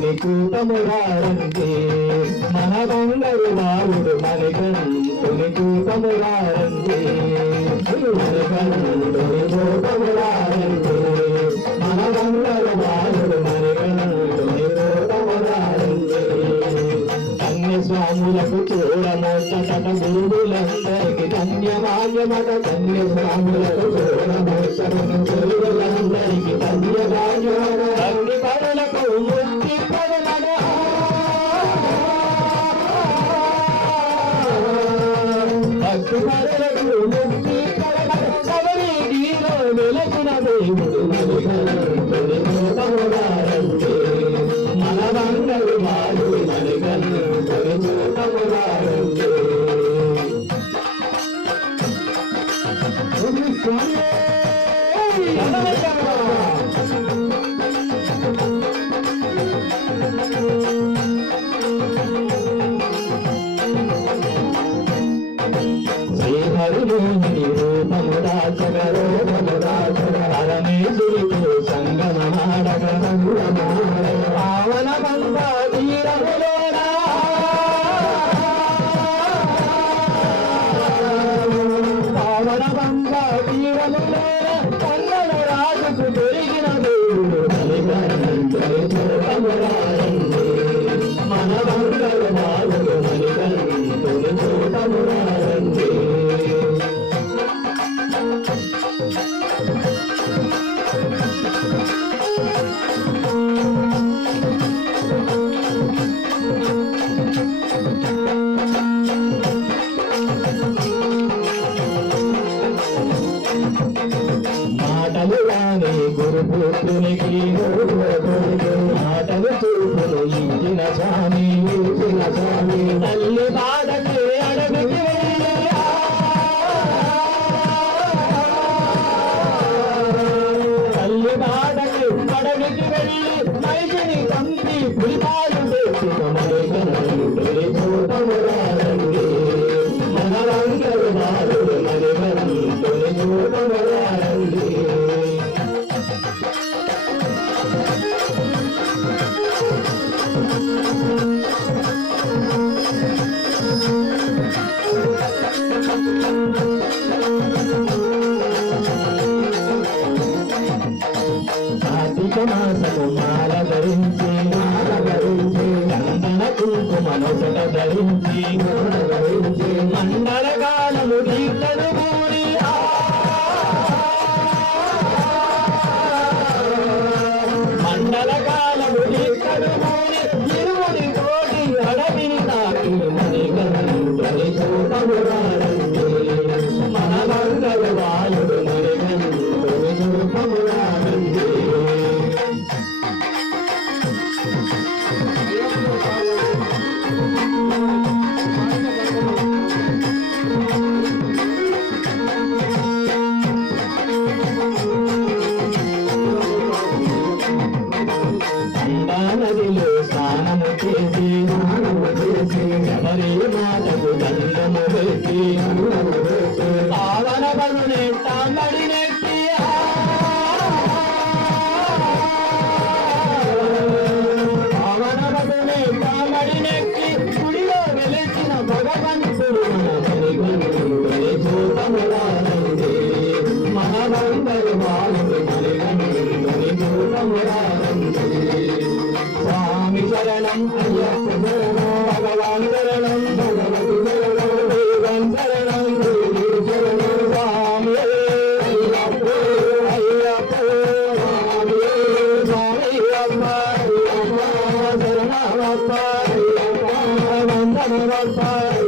மலை கூட்டமுகாரங்கே மனதொண்டை வாருடு மலைகள் துணி கூட்டமுகாரங்கே மலைகள் துணி கூட்டமுகாரங்கே ధన్యవాద్యమట కన్యస్వాములకు చూడమోచట గురువులందరికి ధన్యవాద్యమట అగ్ని పరులకు ముక్తి పదమట భక్తి పరులకు ముక్తి పదమట గీలో వెలసిన దేవుడు మరిగలంతుని శ్రీహరిలోని రూపముదాచగరోపముదాచగ పరమేశ్వరితో సంగమమాడగ సంగమాడగ పావన బంధ తీరములోనా మాటలు రాని గురుపుత్రునికి మాటలు చూపులు ఇచ్చిన స్వామి ఇచ్చిన స్వామి. తల్లి బాధకి మాసము మాల ధరించి మాల ధరించి చందన కుంకుమ నొసట ధరించి మండల కాలము దీక్షను నదిలో స్నానము చేసి స్నానము చేసి శబరి మాతకు దండము పెట్టి పావన బలునే తాంబడి నెట్టి. పావన బలునే తాంబడి నెట్టి గుడిలో వెలిచిన భగవంతుడు మన చూపమురానండి మన బందరు Bye.